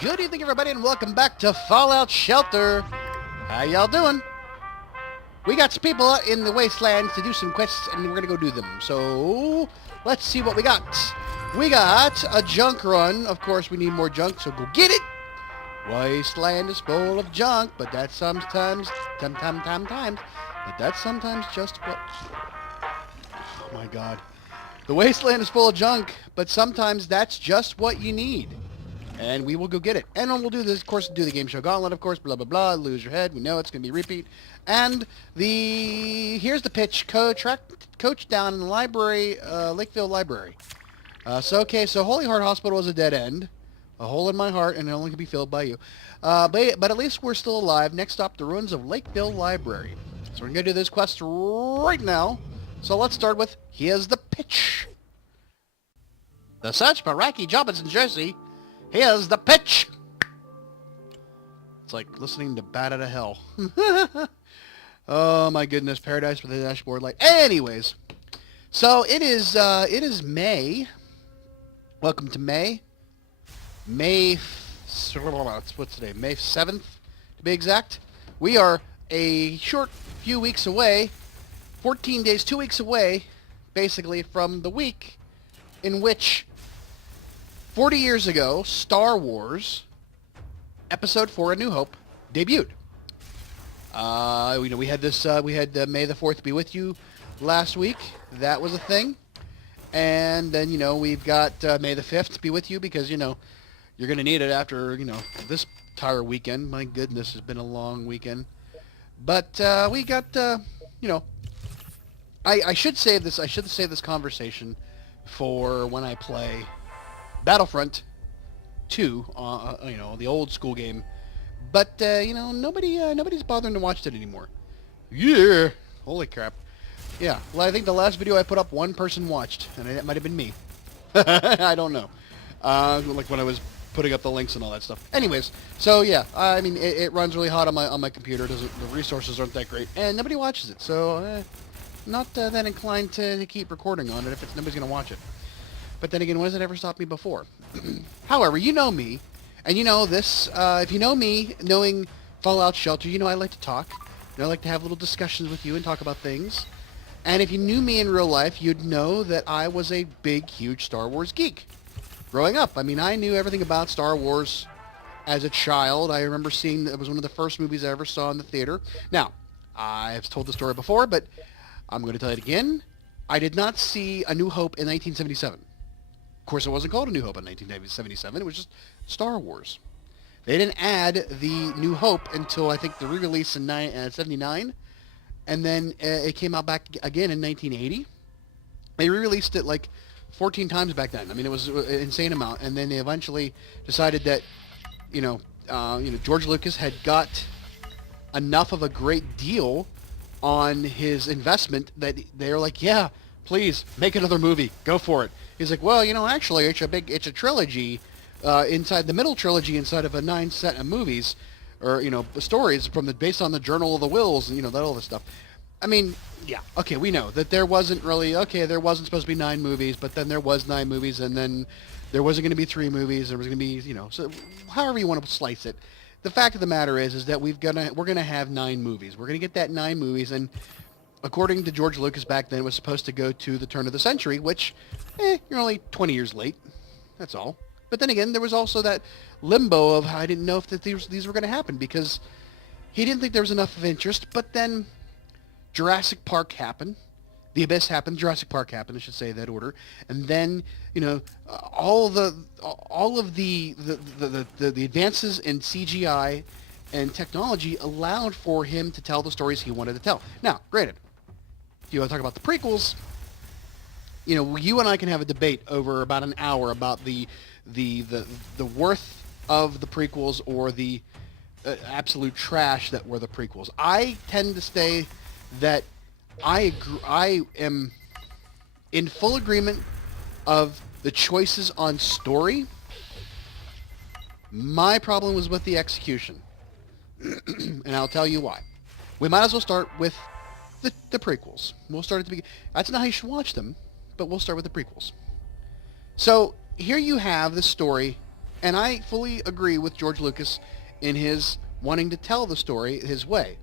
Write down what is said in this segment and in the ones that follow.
Good evening, everybody, and welcome back to Fallout Shelter. How y'all doing? We got some people in the wastelands to do some quests, and we're going to go do them. So, let's see what we got. We got a junk run. Of course, we need more junk, so go get it. Wasteland is full of junk, but that's sometimes just what... Oh, my God. The wasteland is full of junk, but sometimes that's just what you need. And we will go get it. And we'll do this, of course, do the game show Gauntlet, of course, blah, blah, blah, lose your head. We know it's going to be a repeat. And here's the pitch. Coach down in the library, Lakeville Library. So Holy Heart Hospital is a dead end. A hole in my heart, and it only can be filled by you. But at least we're still alive. Next stop, the ruins of Lakeville Library. So we're going to do this quest right now. So let's start with, here's the pitch. The search for Racky Jobinson Jersey. Here's the pitch. It's like listening to Bat Out of Hell. Oh my goodness, paradise with a dashboard light. Anyways, so it is May. Welcome to May. What's today? May 7th, to be exact. We are a short few weeks away, 14 days, 2 weeks away, basically, from the week in which 40 years ago, Star Wars Episode 4: A New Hope debuted. We had this. We had May the 4th be with you last week. That was a thing, and then we've got May the 5th be with you because you're gonna need it after this entire weekend. My goodness, it's been a long weekend. But we got I should save this. I should save this conversation for when I play Battlefront 2, the old school game, but nobody's bothering to watch it anymore. Yeah, holy crap. Yeah, well, I think the last video I put up, one person watched, and it might have been me. I don't know. Like when I was putting up the links and all that stuff. Anyways, so yeah, I mean it runs really hot on my computer. The resources aren't that great, and nobody watches it. So not that inclined to keep recording on it if nobody's gonna watch it. But then again, when has it ever stopped me before? However, you know me, and you know this. If you know me, knowing Fallout Shelter, I like to talk. I like to have little discussions with you and talk about things. And if you knew me in real life, you'd know that I was a big, huge Star Wars geek. Growing up, I mean, I knew everything about Star Wars as a child. I remember seeing, it was one of the first movies I ever saw in the theater. Now, I've told the story before, but I'm going to tell it again. I did not see A New Hope in 1977. Of course, it wasn't called A New Hope in 1977. It was just Star Wars. They didn't add the New Hope until, I think, the re-release in 79. And then it came out back again in 1980. They re-released it like 14 times back then. I mean, it was an insane amount. And then they eventually decided that, George Lucas had got enough of a great deal on his investment that they were like, yeah, please make another movie. Go for it. He's like, well, actually, it's a trilogy, inside the middle trilogy, inside of a 9 set of movies, or stories based on the Journal of the Wills, and that all this stuff. I mean, yeah, okay, we know that there wasn't supposed to be 9 movies, but then there was 9 movies, and then there wasn't going to be 3 movies. There was going to be, so however you want to slice it. The fact of the matter is that we're gonna have 9 movies. We're gonna get that 9 movies, and according to George Lucas back then, it was supposed to go to the turn of the century, which, you're only 20 years late. That's all. But then again, there was also that limbo of I didn't know if these were going to happen because he didn't think there was enough of interest. But then Jurassic Park happened. The Abyss happened. Jurassic Park happened, I should say, that order. And then, all of the advances in CGI and technology allowed for him to tell the stories he wanted to tell. Now, granted, if you want to talk about the prequels, you and I can have a debate over about an hour about the worth of the prequels or the absolute trash that were the prequels. I tend to say that I am in full agreement of the choices on story. My problem was with the execution. And I'll tell you why. We might as well start with the prequels. We'll start at the beginning. That's not how you should watch them, but we'll start with the prequels. So here you have the story And I fully agree with George Lucas in his wanting to tell the story his way.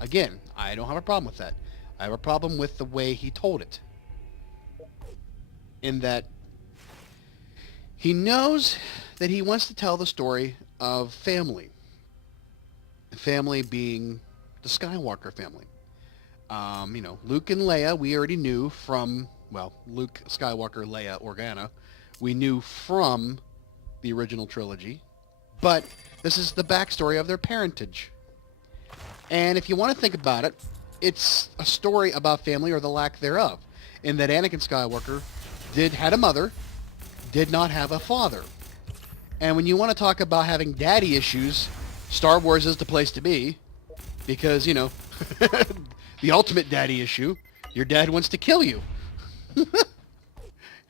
Again, I don't have a problem with that. I have a problem with the way he told it. In that he knows that he wants to tell the story of family. The family being the Skywalker family. Luke and Leia, we already knew from, Luke Skywalker, Leia Organa, we knew from the original trilogy. But this is the backstory of their parentage. And if you want to think about it, it's a story about family or the lack thereof. In that Anakin Skywalker had a mother, did not have a father. And when you want to talk about having daddy issues, Star Wars is the place to be. Because, the ultimate daddy issue, your dad wants to kill you.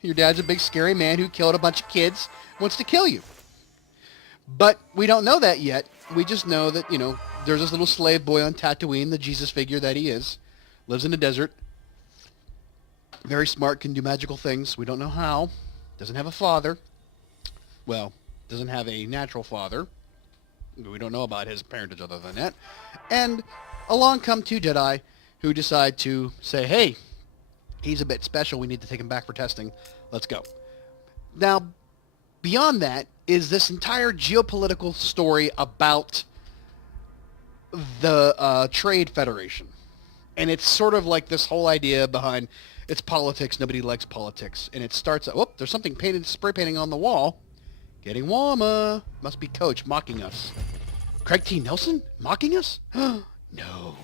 Your dad's a big scary man who killed a bunch of kids, wants to kill you. But we don't know that yet. We just know that, there's this little slave boy on Tatooine, the Jesus figure that he is, lives in the desert, very smart, can do magical things. We don't know how. Doesn't have a father. Well, doesn't have a natural father. We don't know about his parentage other than that. And along come two Jedi who decide to say, hey, he's a bit special. We need to take him back for testing. Let's go. Now, beyond that is this entire geopolitical story about the Trade Federation. And it's sort of like this whole idea behind it's politics. Nobody likes politics. And it starts, there's something spray painting on the wall. Getting warmer. Must be Coach mocking us. Craig T. Nelson? Mocking us? No.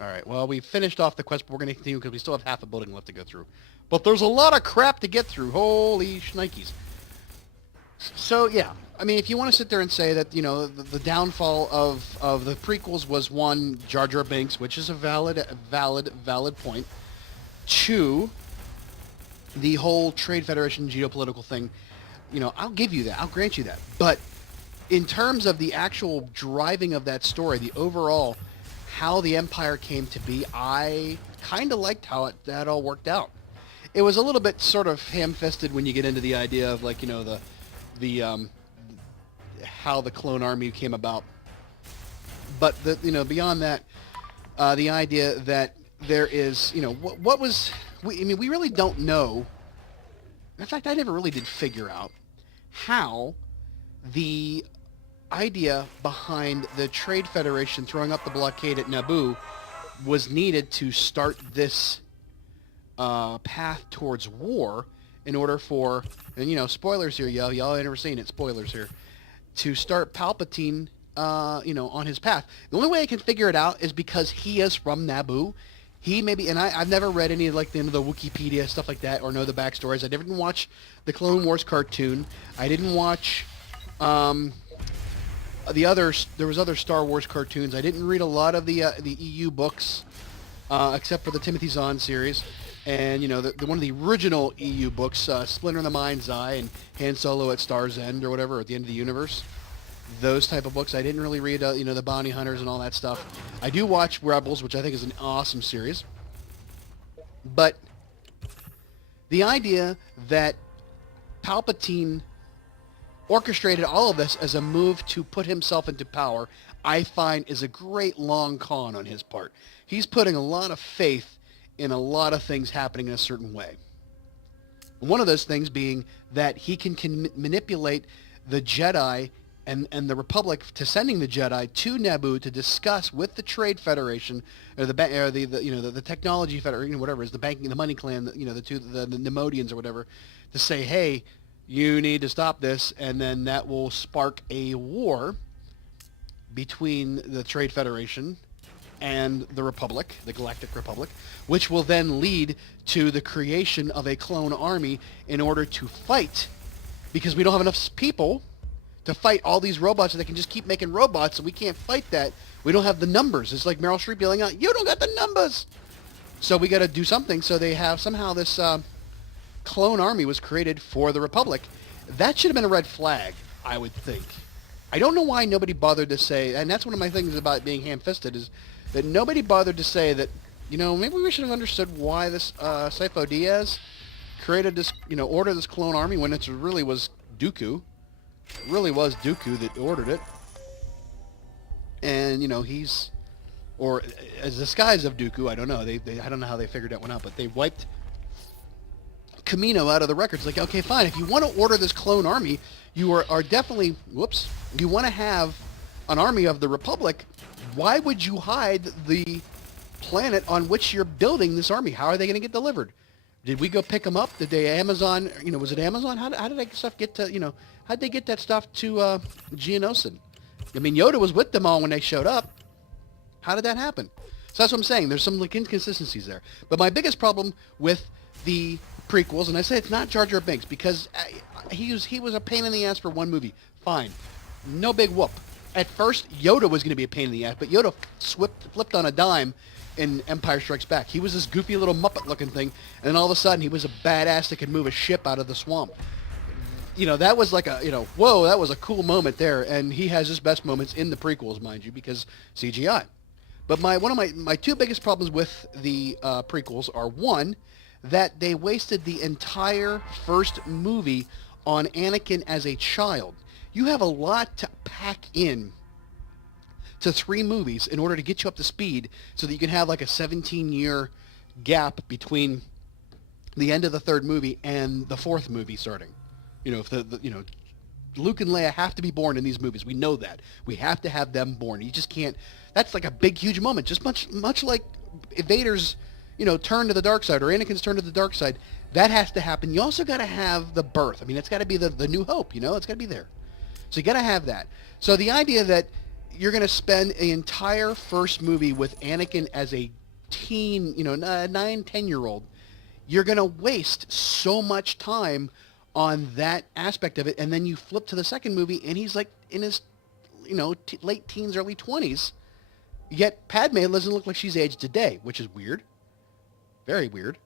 Alright, well, we finished off the quest, but we're going to continue because we still have half a building left to go through. But there's a lot of crap to get through. Holy shnikes. So, yeah. I mean, if you want to sit there and say that, the downfall of the prequels was, one, Jar Jar Binks, which is a valid point. Two, the whole Trade Federation geopolitical thing, I'll give you that. I'll grant you that. But in terms of the actual driving of that story, the overall, how the Empire came to be, I kind of liked how that all worked out. It was a little bit sort of ham-fisted when you get into the idea of, the how the clone army came about. But, beyond that, the idea that there is, what was... we really don't know. In fact, I never really did figure out how the idea behind the Trade Federation throwing up the blockade at Naboo was needed to start this path towards war in order for, and spoilers here, y'all ain't never seen it, spoilers here, to start Palpatine, on his path. The only way I can figure it out is because he is from Naboo. He maybe, and I've never read any of the Wikipedia stuff like that or know the backstories. I didn't watch the Clone Wars cartoon. I didn't watch there was other Star Wars cartoons. I didn't read a lot of the EU books, except for the Timothy Zahn series. And, one of the original EU books, Splinter in the Mind's Eye and Han Solo at Star's End or whatever, at the end of the universe. Those type of books. I didn't really read, the Bounty Hunters and all that stuff. I do watch Rebels, which I think is an awesome series. But the idea that Palpatine orchestrated all of this as a move to put himself into power, I find is a great long con on his part. He's putting a lot of faith in a lot of things happening in a certain way. One of those things being that he can manipulate the Jedi and the Republic to sending the Jedi to Naboo to discuss with the Trade Federation or the Technology Federation, whatever it is, the banking, the Money Clan, the Nemodians or whatever, to say, hey, you need to stop this, and then that will spark a war between the Trade Federation and the Republic, the Galactic Republic, which will then lead to the creation of a clone army in order to fight, because we don't have enough people to fight all these robots, and they can just keep making robots, and we can't fight that. We don't have the numbers. It's like Meryl Streep yelling out, you don't got the numbers! So we got to do something. So they have somehow this clone army was created for the Republic. That should have been a red flag, I would think. I don't know why nobody bothered to say, and that's one of my things about being ham-fisted, is that nobody bothered to say that, maybe we should have understood why this Sifo Dyas created this, ordered this clone army when it really was Dooku. It really was Dooku that ordered it. And, you know, he's... Or as a disguise of Dooku, I don't know. I don't know how they figured that one out, but they wiped Kamino out of the records. Like, okay, fine. If you want to order this clone army, you are definitely... Whoops. You want to have an army of the Republic. Why would you hide the planet on which you're building this army? How are they going to get delivered? Did we go pick them up? Did they Amazon, you know, was it Amazon? How did that stuff get to, you know, how did they get that stuff to Geonosis? I mean, Yoda was with them all when they showed up. How did that happen? So that's what I'm saying. There's some like inconsistencies there. But my biggest problem with the prequels, and I say it's not Jar Jar Binks, because he was a pain in the ass for one movie. Fine. No big whoop. At first, Yoda was going to be a pain in the ass, but Yoda flipped on a dime in Empire Strikes Back. He was this goofy little Muppet-looking thing, and then all of a sudden he was a badass that could move a ship out of the swamp. You know, that was like a, you know, whoa, that was a cool moment there, and he has his best moments in the prequels, mind you, because CGI. But one of my two biggest problems with the prequels are, one, that they wasted the entire first movie on Anakin as a child. You have a lot to pack in to 3 movies in order to get you up to speed so that you can have like a 17-year gap between the end of the 3rd movie and the 4th movie starting. You know, if you know, Luke and Leia have to be born in these movies. We know that. We have to have them born. You just can't. That's like a big, huge moment. Just much like Vader's, you know, turn to the dark side or Anakin's turn to the dark side. That has to happen. You also got to have the birth. I mean, it's got to be the New Hope. You know, it's got to be there. So you got to have that. So the idea that you're going to spend an entire first movie with Anakin as a teen, you know, 9, 10-year-old, you're going to waste so much time on that aspect of it, and then you flip to the second movie, and he's like in his, you know, late teens, early 20s, yet Padme doesn't look like she's aged today, which is weird. Very weird.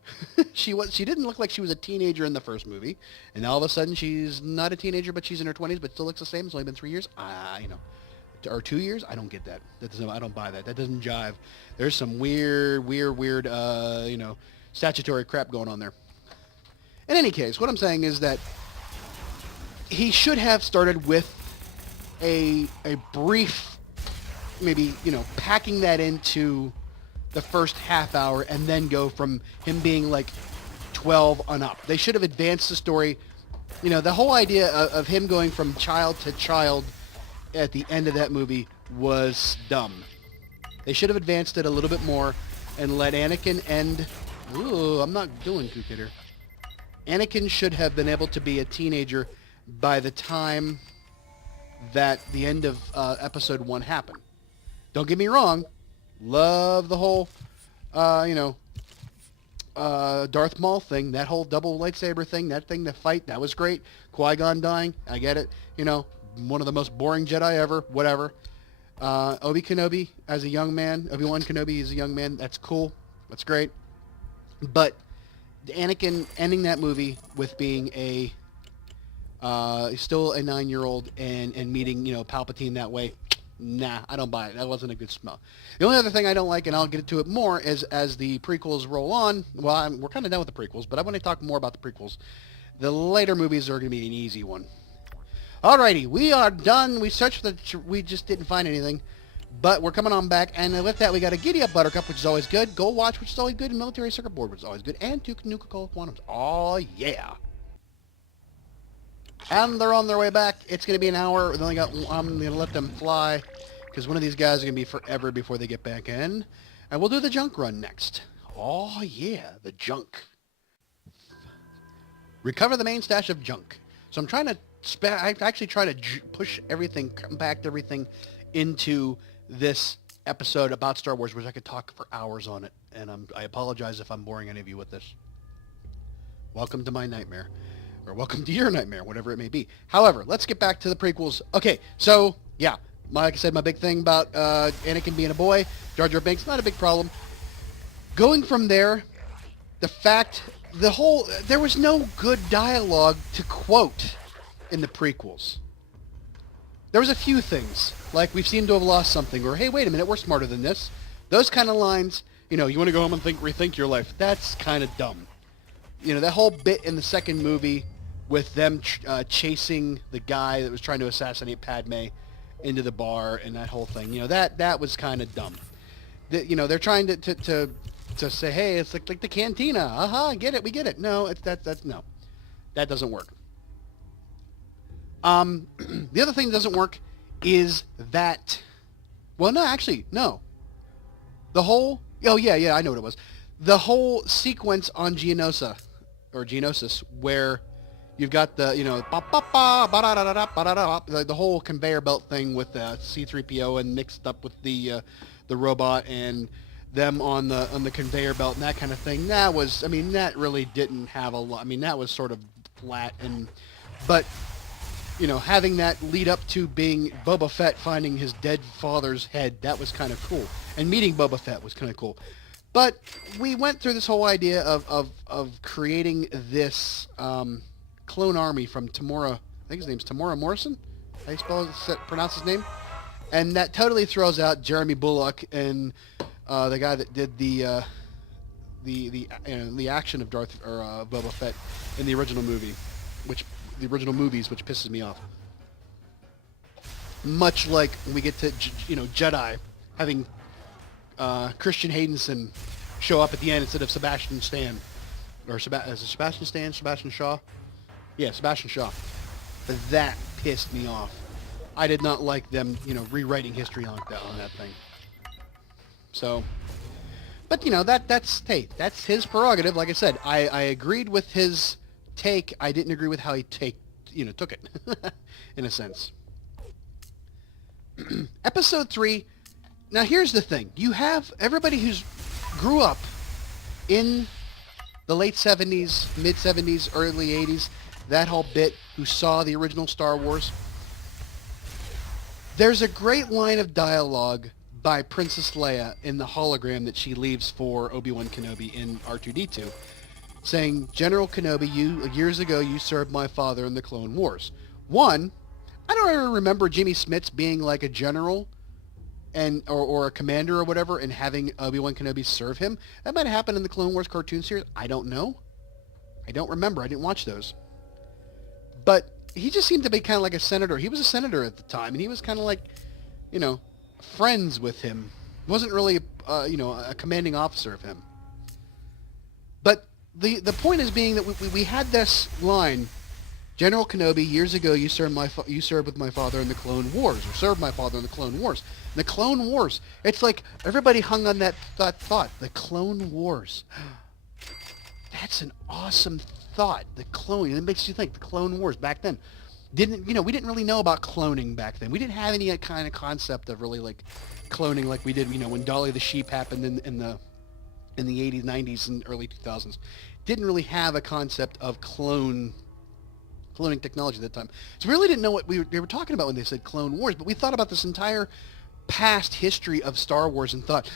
She didn't look like she was a teenager in the first movie, and all of a sudden she's not a teenager, but she's in her 20s, but still looks the same. It's only been 3 years. You know, or 2 years. I don't get that. I don't buy that. That doesn't jive. There's some weird, you know, statutory crap going on there. In any case, what I'm saying is that he should have started with a brief, maybe, you know, packing that into the first half hour and then go from him being like 12 on up. They should have advanced the story. You know, the whole idea of him going from child to child at the end of that movie was dumb. They should have advanced it a little bit more and let Anakin end... Ooh, I'm not doing too good here. Anakin should have been able to be a teenager by the time that the end of Episode 1 happened. Don't get me wrong. Love the whole, you know, Darth Maul thing, that whole double lightsaber thing, the fight, that was great. Qui-Gon dying, I get it. You know, one of the most boring Jedi ever, whatever. Obi-Wan Kenobi as a young man, that's cool. That's great. But Anakin ending that movie with being still a 9-year-old and meeting, you know, Palpatine that way, nah, I don't buy it. That wasn't a good smell. The only other thing I don't like, and I'll get into it more, is as the prequels roll on, well, we're kind of done with the prequels, but I want to talk more about the prequels. The later movies are going to be an easy one. Alrighty, we are done. We searched we just didn't find anything, but we're coming on back, and with that, we got a Giddy Up Buttercup, which is always good, Gold Watch, which is always good, and Military Circuit Board, which is always good, and 2 Nucleus Quantums. Oh, yeah. And they're on their way back. It's going to be an hour. I'm going to let them fly because one of these guys are going to be forever before they get back in. And we'll do the junk run next. Oh, yeah, the junk. Recover the main stash of junk. So I'm trying to... I actually try to push everything, compact everything into this episode about Star Wars, which I could talk for hours on it. And I apologize if I'm boring any of you with this. Welcome to my nightmare. Or welcome to your nightmare, whatever it may be. However, let's get back to the prequels. Okay, so, yeah, like I said, my big thing about Anakin being a boy, Jar Jar Binks, not a big problem. Going from there, there was no good dialogue to quote in the prequels. There was a few things, like we seem to have lost something, or hey, wait a minute, we're smarter than this. Those kind of lines, you know, you want to go home and rethink your life. That's kind of dumb. You know, that whole bit in the second movie with them chasing the guy that was trying to assassinate Padme into the bar and that whole thing. You know, that was kind of dumb. You know, they're trying to say, hey, it's like the cantina. Get it, we get it. No, that's no, that doesn't work. The other thing that doesn't work is that, well, no, actually, no. The whole, oh yeah, I know what it was. The whole sequence on Geonosis, where you've got the, you know, the whole conveyor belt thing with C-3PO and mixed up with the robot and them on the conveyor belt and that kind of thing. That was, I mean, that really didn't have a lot. I mean, that was sort of flat, but you know, having that lead up to being Boba Fett finding his dead father's head, that was kind of cool. And meeting Boba Fett was kind of cool. But we went through this whole idea of creating this clone army from Tamora, I think his name's Tamora Morrison, how you pronounce his name? And that totally throws out Jeremy Bulloch and the guy that did the action of Boba Fett in the original movie, which pisses me off. Much like when we get to Jedi, having Christian Haydenson show up at the end instead of Sebastian Stan, or Sebastian Shaw? Yeah, Sebastian Shaw. But that pissed me off. I did not like them, rewriting history on that thing. So, but that's his prerogative. Like I said, I agreed with his take. I didn't agree with how he took it, in a sense. Episode 3. Now here's the thing. You have everybody who's grew up in the late 70s, mid 70s, early 80s, that whole bit, who saw the original Star Wars. There's a great line of dialogue by Princess Leia in the hologram that she leaves for Obi-Wan Kenobi in R2-D2, saying, General Kenobi, years ago you served my father in the Clone Wars. One, I don't ever remember Jimmy Smits being like a general or a commander or whatever and having Obi-Wan Kenobi serve him. That might have happened in the Clone Wars cartoon series. I don't know. I don't remember. I didn't watch those. But he just seemed to be kind of like a senator. He was a senator at the time, and he was kind of like, friends with him. Wasn't really, a commanding officer of him. But the point is being that we had this line, General Kenobi, years ago you served with my father in the Clone Wars, or served my father in the Clone Wars. The Clone Wars. It's like everybody hung on that thought. The Clone Wars. That's an awesome thought. The clone. It makes you think. The Clone Wars back then. We didn't really know about cloning back then. We didn't have any kind of concept of really like cloning like we did, when Dolly the Sheep happened in the 80s, 90s, and early 2000s. Didn't really have a concept of cloning technology at that time. So we really didn't know what we were talking about when they said Clone Wars, but we thought about this entire past history of Star Wars and thought,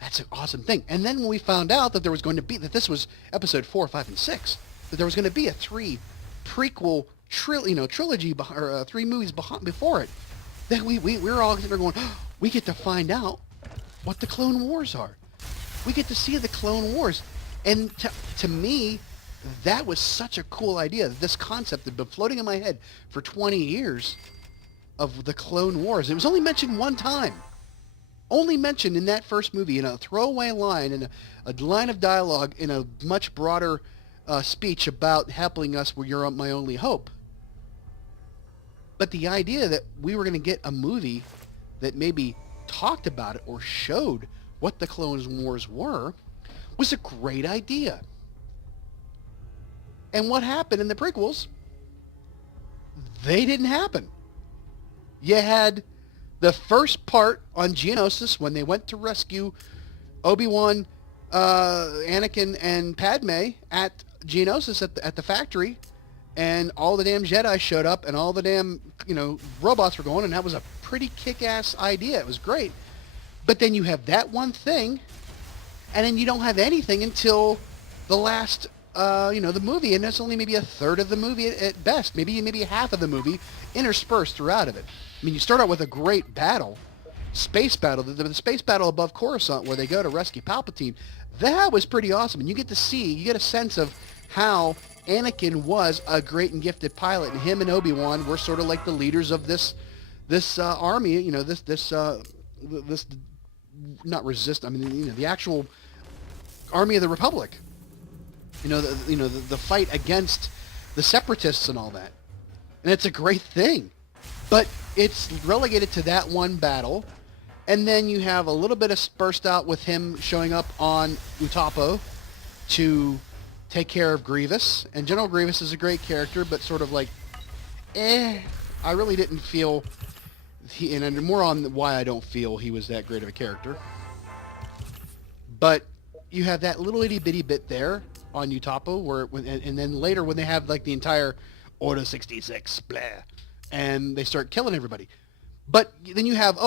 that's an awesome thing. And then when we found out that there was going to be, that this was episode 4, 5, and 6, that there was going to be a 3 prequel trilogy, or 3 movies before it, then we were all sitting there going, we get to find out what the Clone Wars are. We get to see the Clone Wars. And to me, that was such a cool idea. This concept had been floating in my head for 20 years of the Clone Wars. It was only mentioned one time. Only mentioned in that first movie in a throwaway line, in a line of dialogue, in a much broader speech about helping us where you're my only hope. But the idea that we were going to get a movie that maybe talked about it or showed what the Clone Wars were was a great idea. And what happened in the prequels? They didn't happen. You had the first part on Geonosis when they went to rescue Obi-Wan, Anakin, and Padme at Geonosis at the factory, and all the damn Jedi showed up, and all the damn robots were going, and that was a pretty kick-ass idea. It was great. But then you have that one thing, and then you don't have anything until the last the movie, and that's only maybe a third of the movie at best, maybe half of the movie interspersed throughout of it. I mean, you start out with a great battle, space battle, the space battle above Coruscant where they go to rescue Palpatine. That was pretty awesome, and you get a sense of how Anakin was a great and gifted pilot, and him and Obi-Wan were sort of like the leaders of this army. You know, this not resist. I mean, you know, the actual army of the Republic. You know, the fight against the separatists and all that. And it's a great thing. But it's relegated to that one battle. And then you have a little bit of spurst out with him showing up on Utapau to take care of Grievous. And General Grievous is a great character, but sort of like, I really didn't feel, and more on why I don't feel he was that great of a character. But you have that little itty bitty bit there on Utapau, where, and then later when they have like the entire Order 66, blah, and they start killing everybody. But then you have,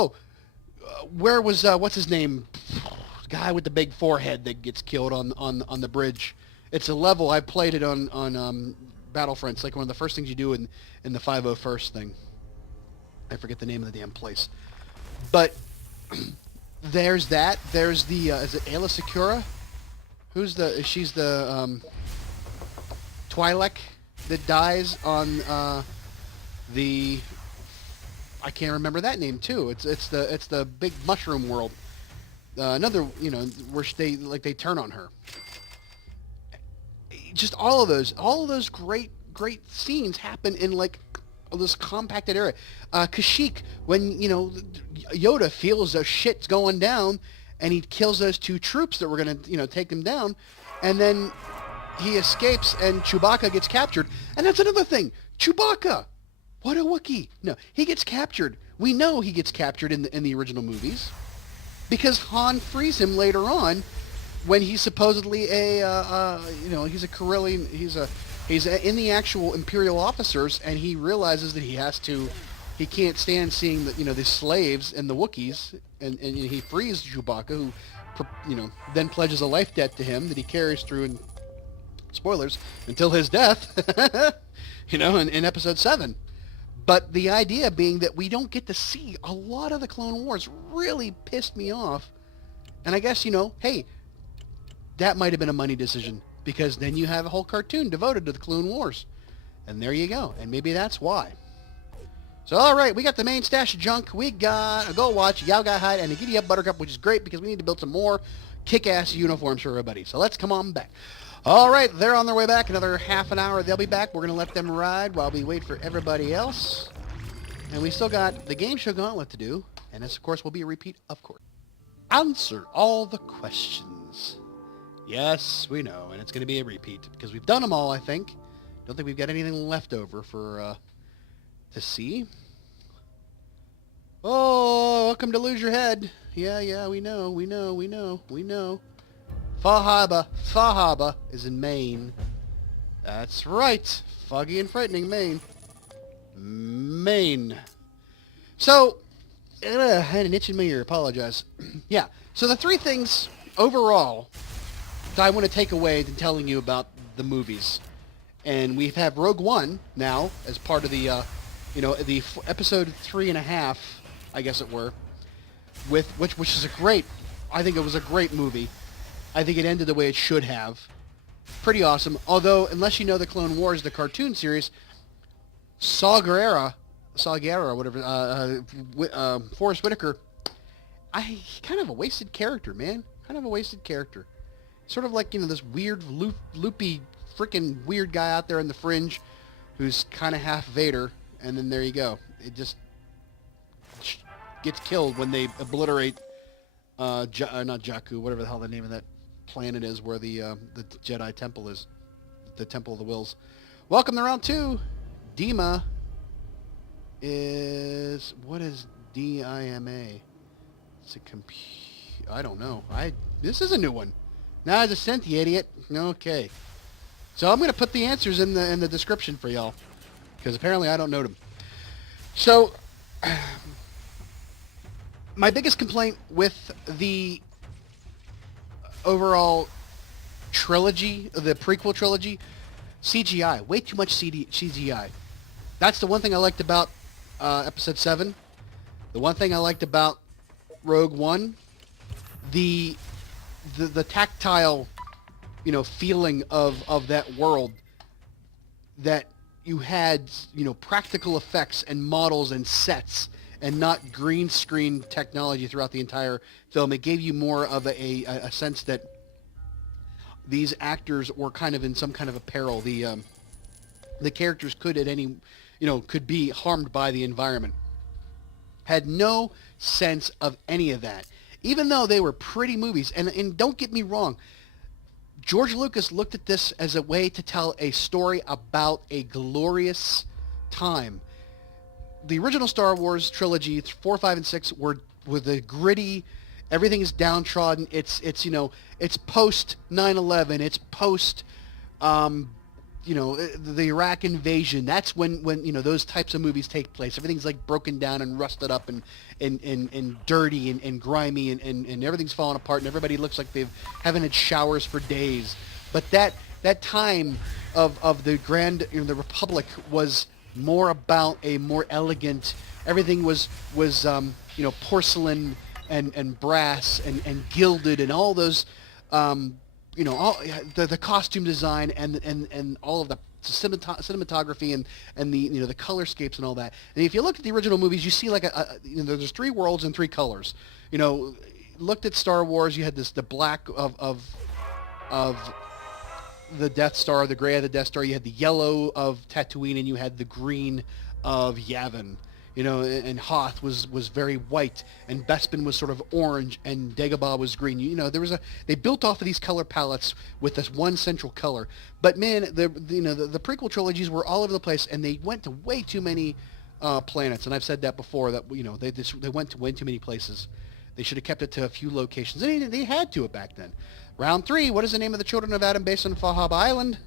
where was, what's his name? Guy with the big forehead that gets killed on the bridge. It's a level, I played it on Battlefront. It's like one of the first things you do in the 501st thing. I forget the name of the damn place. But there's that. There's the, is it Ayla Secura? She's the Twi'lek that dies on the, I can't remember that name too. It's the big mushroom world. Another, you know, where they turn on her. Just all of those great scenes happen in like this compacted area. Kashyyyk, when, you know, Yoda feels the shit's going down, and he kills those two troops that were gonna, you know, take him down, and then he escapes, and Chewbacca gets captured. And that's another thing. Chewbacca, what a Wookiee! No, he gets captured. We know he gets captured in the original movies, because Han frees him later on, when he's supposedly you know, he's a Corellian, he's in the actual Imperial officers, and he realizes that he can't stand seeing the, you know, the slaves and the Wookiees, and he frees Chewbacca, who, you know, then pledges a life debt to him that he carries through, in spoilers, until his death, you know, in Episode 7. But the idea being that we don't get to see a lot of the Clone Wars really pissed me off. And I guess, you know, hey, that might have been a money decision, because then you have a whole cartoon devoted to the Clone Wars. And there you go. And maybe that's why. So, all right, we got the main stash of junk. We got a Gold Watch, Yao Gai Hide, and a Giddy Up Buttercup, which is great because we need to build some more kick-ass uniforms for everybody. So let's come on back. All right, they're on their way back. Another half an hour, they'll be back. We're going to let them ride while we wait for everybody else. And we still got the game show Gauntlet to do. And this, of course, will be a repeat, of course. Answer all the questions. Yes, we know, and it's going to be a repeat because we've done them all, I think. Don't think we've got anything left over for to see. Oh, welcome to Lose Your Head. Yeah, we know. Fahaba is in Maine. That's right. Foggy and frightening Maine. So, I had an itch in my ear. Apologize. Yeah. So the three things overall that I want to take away in telling you about the movies, and we have Rogue One now as part of the, the episode 3.5, I guess it were, which is I think it was a great movie. I think it ended the way it should have. Pretty awesome. Although, unless you know the Clone Wars, the cartoon series, Saw Gerrera, whatever, Forrest Whitaker, kind of a wasted character, man. Kind of a wasted character. Sort of like, this weird, loopy, freaking weird guy out there in the fringe who's kind of half Vader, and then there you go. It just gets killed when they obliterate, not Jakku, whatever the hell the name of that planet is where the Jedi Temple is. The Temple of the Wills. Welcome to round 2. Dima is... What is DIMA? It's a I don't know. This is a new one. Nah, it's a Synth, you idiot. Okay. So I'm going to put the answers in the description for y'all, because apparently I don't know them. So, my biggest complaint with the overall trilogy, the prequel trilogy, CGI. Way too much CGI. That's the one thing I liked about Episode 7. The one thing I liked about Rogue One, the tactile, feeling of that world that you had, practical effects and models and sets and not green screen technology throughout the entire film. It gave you more of a sense that these actors were kind of in some kind of apparel. The characters could at any, could be harmed by the environment. Had no sense of any of that. Even though they were pretty movies, and don't get me wrong, George Lucas looked at this as a way to tell a story about a glorious time. The original Star Wars trilogy, 4, 5, and 6, were the gritty, everything is downtrodden. It's post 9/11. It's post, the Iraq invasion. That's when those types of movies take place. Everything's like broken down and rusted up and dirty and grimy and everything's falling apart and everybody looks like they haven't had showers for days. But that time of the the Republic was more about a more elegant. Everything was porcelain and brass and gilded and all those. All the costume design and all of the cinematography and the the colorscapes and all that. And if you look at the original movies, you see like there's 3 worlds and 3 colors. Looked at Star Wars, you had the black of the Death Star, the gray of the Death Star. You had the yellow of Tatooine, and you had the green of Yavin. And Hoth was very white, and Bespin was sort of orange, and Dagobah was green. They built off of these color palettes with this one central color. But man, the prequel trilogies were all over the place, and they went to way too many planets. And I've said that before, that they went to way too many places. They should have kept it to a few locations. And they had to it back then. Round 3. What is the name of the Children of Adam based on Fahab Island?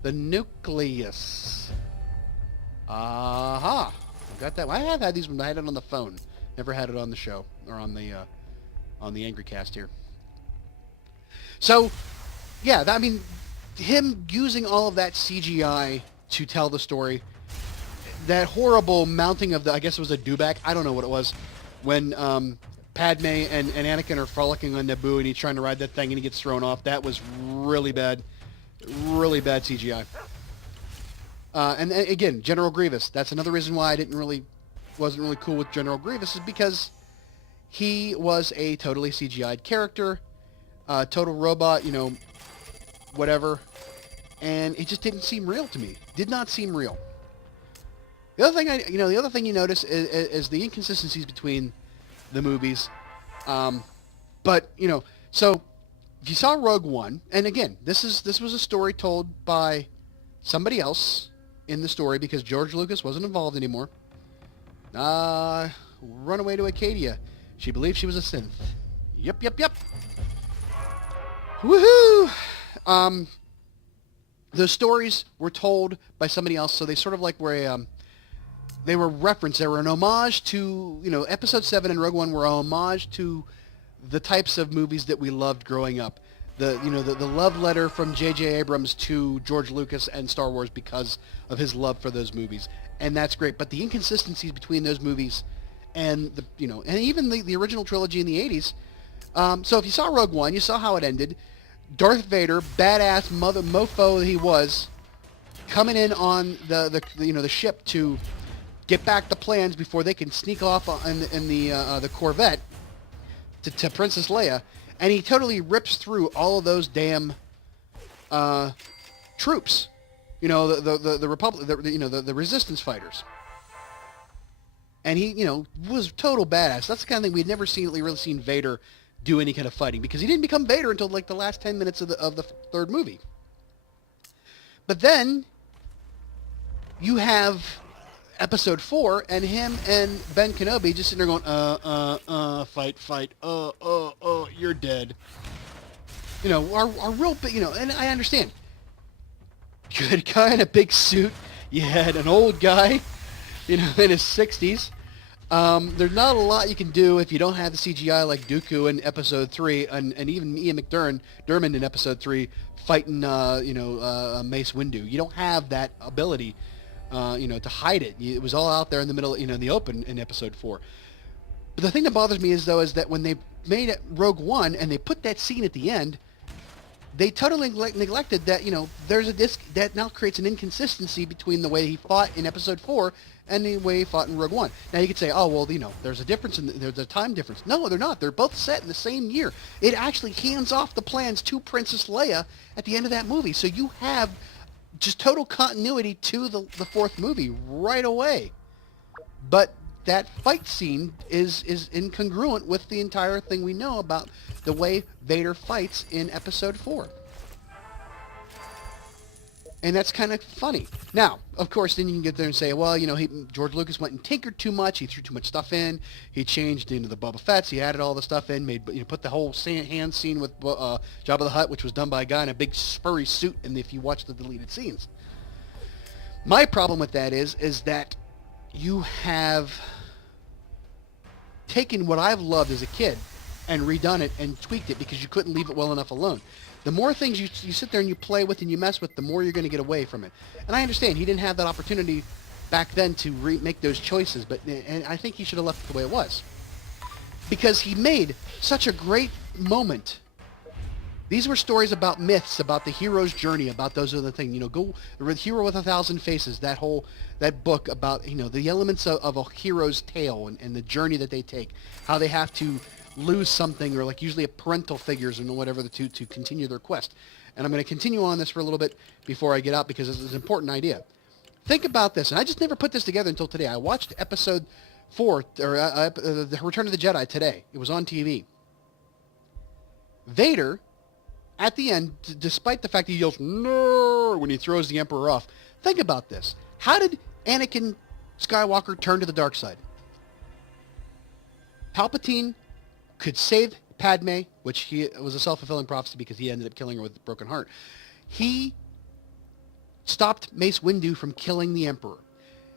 The Nucleus. Aha. Got that. I have had these when I had it on the phone. Never had it on the show or on the Angry Cast here. So, yeah, him using all of that CGI to tell the story, that horrible mounting of I guess it was a dewback. I don't know what it was. When Padme and Anakin are frolicking on Naboo and he's trying to ride that thing and he gets thrown off. That was really bad CGI. And again, General Grievous. That's another reason why I wasn't really cool with General Grievous, is because he was a totally CGI'd character, total robot, whatever, and it just didn't seem real to me. Did not seem real. The other thing you notice is the inconsistencies between the movies. But so if you saw Rogue One, and again, this was a story told by somebody else in the story because George Lucas wasn't involved anymore. Run away to Acadia. She believed she was a synth. Yep. Woohoo! The stories were told by somebody else, so they sort of like were they were referenced. They were an homage to, Episode 7 and Rogue One were a homage to the types of movies that we loved growing up. The love letter from J.J. Abrams to George Lucas and Star Wars because of his love for those movies, and that's great. But the inconsistencies between those movies and and even the original trilogy in the 80s. So if you saw Rogue One, you saw how it ended. Darth Vader, badass mother mofo he was, coming in on the ship to get back the plans before they can sneak off in the Corvette to Princess Leia. And he totally rips through all of those damn troops, the Republic, the Resistance fighters. And he, was total badass. That's the kind of thing we'd never really seen Vader do any kind of fighting, because he didn't become Vader until like the last 10 minutes of the third movie. But then you have Episode 4, and him and Ben Kenobi just sitting there going, fight, you're dead. Our real big, and I understand. Good guy in a big suit. You had an old guy, in his 60s. There's not a lot you can do if you don't have the CGI like Dooku in Episode 3, and even Ian McDermott in Episode 3 fighting, Mace Windu. You don't have that ability. To hide it. It was all out there in the middle, in the open in Episode 4. But the thing that bothers me is that when they made it Rogue One and they put that scene at the end, they totally neglected that, there's a disc that now creates an inconsistency between the way he fought in Episode 4 and the way he fought in Rogue One. Now you could say, oh, well, there's a difference, there's a time difference. No, they're not. They're both set in the same year. It actually hands off the plans to Princess Leia at the end of that movie. So you have just total continuity to the fourth movie right away. But that fight scene is incongruent with the entire thing we know about the way Vader fights in Episode 4. And that's kind of funny. Now, of course, then you can get there and say, well, George Lucas went and tinkered too much. He threw too much stuff in. He changed into the Boba Fett's. He added all the stuff in. Put the whole hand scene with Jabba the Hutt, which was done by a guy in a big furry suit. And if you watch the deleted scenes, my problem with that is that you have taken what I've loved as a kid and redone it and tweaked it because you couldn't leave it well enough alone. The more things you sit there and you play with and you mess with, the more you're going to get away from it. And I understand he didn't have that opportunity back then to make those choices, and I think he should have left it the way it was. Because he made such a great moment. These were stories about myths, about the hero's journey, about those other things. Go The Hero with 1,000 Faces, that book about, the elements of a hero's tale and the journey that they take, how they have to lose something, or like usually a parental figures and whatever to continue their quest. And I'm going to continue on this for a little bit before I get out because this is an important idea. Think about this, and I just never put this together until today. I watched Episode 4, or The Return of the Jedi today. It was on TV. Vader, at the end, despite the fact that he yells, "No!" when he throws the Emperor off, think about this. How did Anakin Skywalker turn to the dark side? Palpatine could save Padme, which was a self-fulfilling prophecy because he ended up killing her with a broken heart. He stopped Mace Windu from killing the Emperor.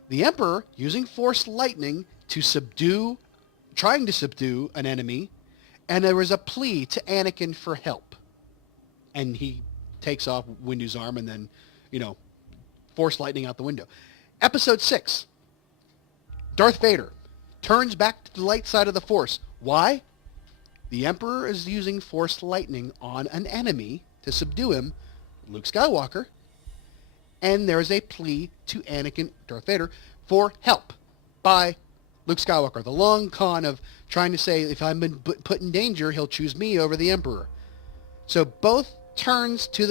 The Emperor, using Force lightning trying to subdue an enemy, and there was a plea to Anakin for help. And he takes off Windu's arm and then, Force lightning out the window. Episode 6, Darth Vader turns back to the light side of the Force. Why? The Emperor is using Force lightning on an enemy to subdue him, Luke Skywalker, and there's a plea to Darth Vader, for help by Luke Skywalker. The long con of trying to say, if I'm been put in danger, he'll choose me over the Emperor. So both turns to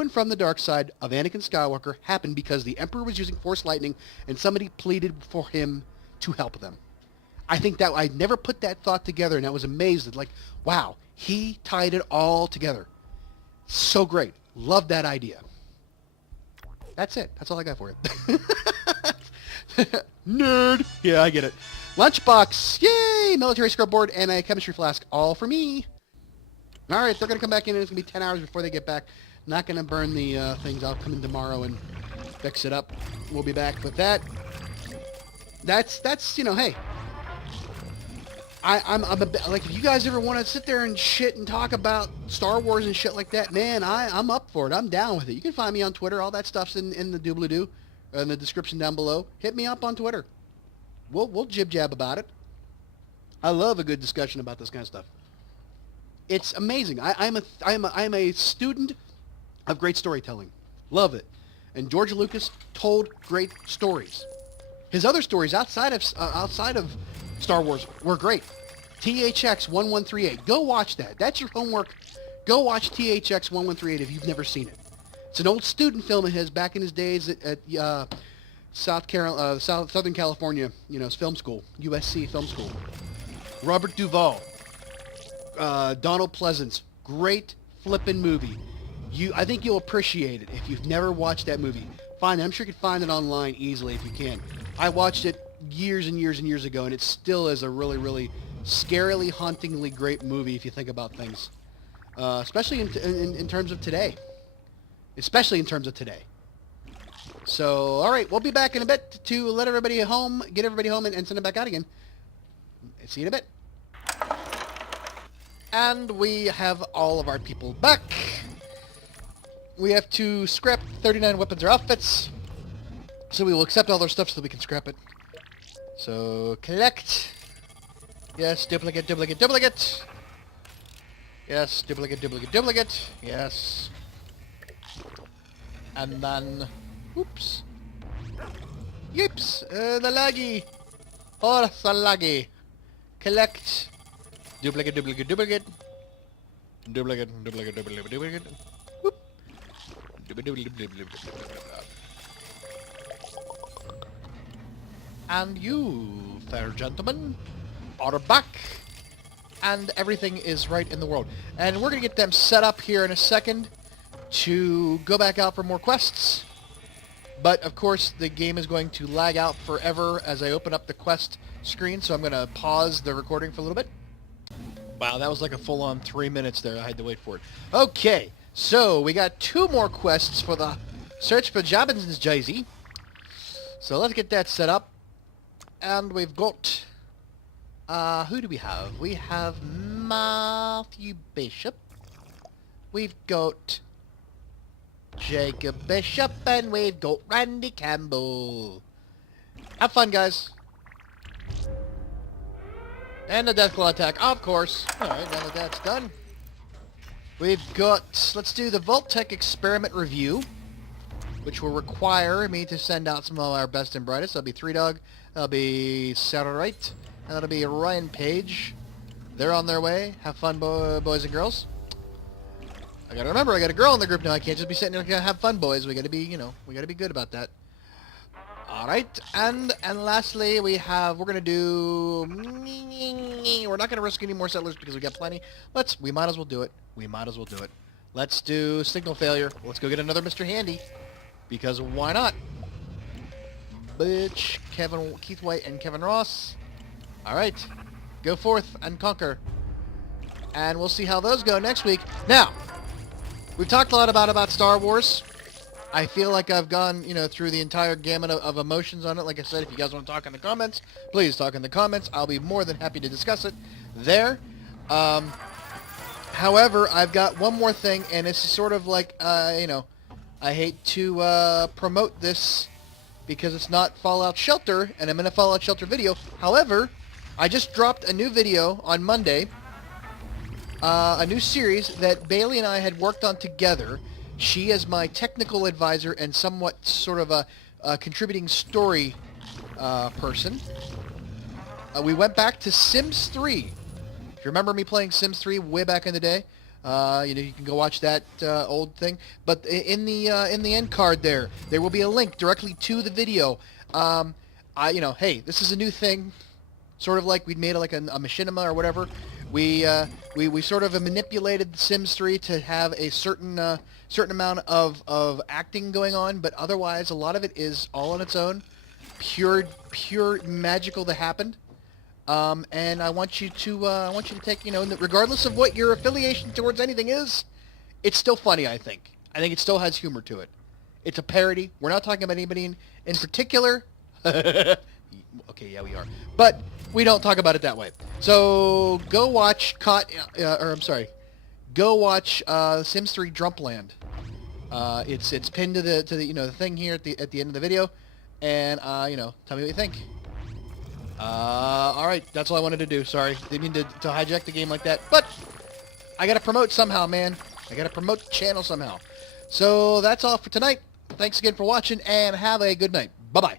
and from the dark side of Anakin Skywalker happened because the Emperor was using Force lightning and somebody pleaded for him to help them. I think that I never put that thought together, and I was amazed at, wow, he tied it all together. So great. Love that idea. That's it. That's all I got for you. Nerd. Yeah, I get it. Lunchbox. Yay! Military scoreboard and a chemistry flask. All for me. All right, they're going to come back in, and it's going to be 10 hours before they get back. Not going to burn the things. I'll come in tomorrow and fix it up. We'll be back with that. That's hey. I'm if you guys ever want to sit there and shit and talk about Star Wars and shit like that, man, I'm up for it. I'm down with it. You can find me on Twitter. All that stuff's in the doobly-doo, in the description down below. Hit me up on Twitter. We'll jib-jab about it. I love a good discussion about this kind of stuff. It's amazing. I'm a student of great storytelling. Love it. And George Lucas told great stories. His other stories outside of Star Wars were great. THX 1138. Go watch that. That's your homework. Go watch THX 1138 if you've never seen it. It's an old student film of his back in his days at Southern California, film school, USC film school. Robert Duvall, Donald Pleasance. Great flippin' movie. I think you'll appreciate it if you've never watched that movie. Find it. I'm sure you can find it online easily if you can. I watched it years and years and years ago, and it still is a really, really scarily, hauntingly great movie if you think about things, especially in terms of today. Especially in terms of today. So, all right, we'll be back in a bit to let everybody home, get everybody home, and send them back out again. See you in a bit. And we have all of our people back. We have to scrap 39 weapons or outfits. So we will accept all their stuff so that we can scrap it. So, collect. Yes, duplicate, duplicate, duplicate. Yes, duplicate, duplicate, duplicate. Yes. And then... Oops. Yips! The laggy! Oh, the laggy! Collect! Duplicate, duplicate, duplicate. Duplicate, duplicate, duplicate, duplicate. Whoop! And you, fair gentlemen, are back. And everything is right in the world. And we're going to get them set up here in a second to go back out for more quests. But, of course, the game is going to lag out forever as I open up the quest screen, so I'm going to pause the recording for a little bit. Wow, that was like a full-on 3 minutes there. I had to wait for it. Okay, so we got 2 more quests for the search for Jobinson's JayHai. So let's get that set up. And we've got... who do we have? We have Matthew Bishop. We've got Jacob Bishop, and we've got Randy Campbell. Have fun, guys. And the Deathclaw attack, of course. Alright, now that that's done. We've got... Let's do the Vault-Tec experiment review, which will require me to send out some of our best and brightest. That'll be 3Dog, that'll be Sarah Wright, and that'll be Ryan Page. They're on their way. Have fun, boys and girls. I gotta remember, I got a girl in the group now. I can't just be sitting there going, have fun, boys. We gotta be, you know, we gotta be good about that. Alright, and lastly, we're gonna do... We're not gonna risk any more settlers because we got plenty. We might as well do it. We might as well do it. Let's do signal failure. Let's go get another Mr. Handy. Because why not? Bitch, Keith White and Kevin Ross. Alright, go forth and conquer. And we'll see how those go next week. Now, we've talked a lot about Star Wars. I feel like I've gone, you know, through the entire gamut of emotions on it. Like I said, if you guys want to talk in the comments, please talk in the comments. I'll be more than happy to discuss it there. However, I've got one more thing, and it's sort of like, you know, I hate to promote this because it's not Fallout Shelter, and I'm in a Fallout Shelter video. However, I just dropped a new video on Monday, a new series that Bailey and I had worked on together. She is my technical advisor and somewhat sort of a contributing story person. We went back to Sims 3. If you remember me playing Sims 3 way back in the day, you know, you can go watch that old thing. But in the end card there will be a link directly to the video. You know, hey, this is a new thing, sort of like we'd made like a machinima or whatever. We sort of manipulated The Sims 3 to have a certain amount of acting going on, but otherwise a lot of it is all on its own, pure magical that happened. And I want you to take, you know, regardless of what your affiliation towards anything is, it's still funny. I think it still has humor to it. It's a parody. We're not talking about anybody in particular. Okay, yeah, we are, but we don't talk about it that way. So go watch go watch Sims 3 Drumpland. It's pinned to the you know, the thing here at the end of the video, and you know, tell me what you think. All right, that's all I wanted to do. Sorry, didn't mean to hijack the game like that, but I gotta promote somehow, man. I gotta promote the channel somehow. So that's all for tonight. Thanks again for watching, and have a good night. Bye bye.